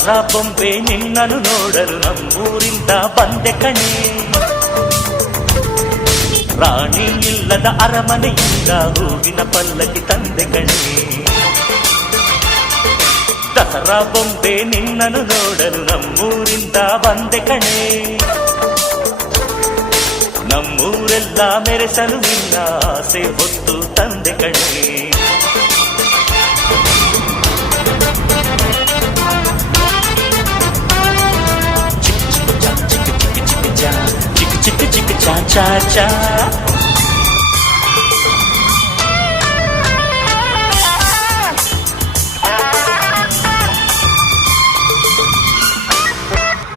ದಸರಾ ಬೊಂಬೆ ನಿನ್ನನ್ನು ನೋಡಲು ನಮ್ಮೂರಿಂದ ಬಂದೆ ಕಣೆ. ರಾಣಿ ಇಲ್ಲದ ಅರಮನೆಯಿಂದ ಹೂವಿನ ಪಲ್ಲಕ್ಕಿ ತಂದೆ ಕಣೆ. ದಸರಾ ಬೊಂಬೆ ನಿನ್ನನ್ನು ನೋಡಲು ನಮ್ಮೂರಿಂದ ಬಂದೆ ಕಣೆ. ನಮ್ಮೂರೆಲ್ಲ ಮೆರೆಸಲು ನಿನ್ನ ಆಸೆ ಹೊತ್ತು ತಂದೆ ಕಣೆ. ಚಿಕ್ಕ ಚಿಕ್ಕ ಚಾ ಚಾ ಚಾ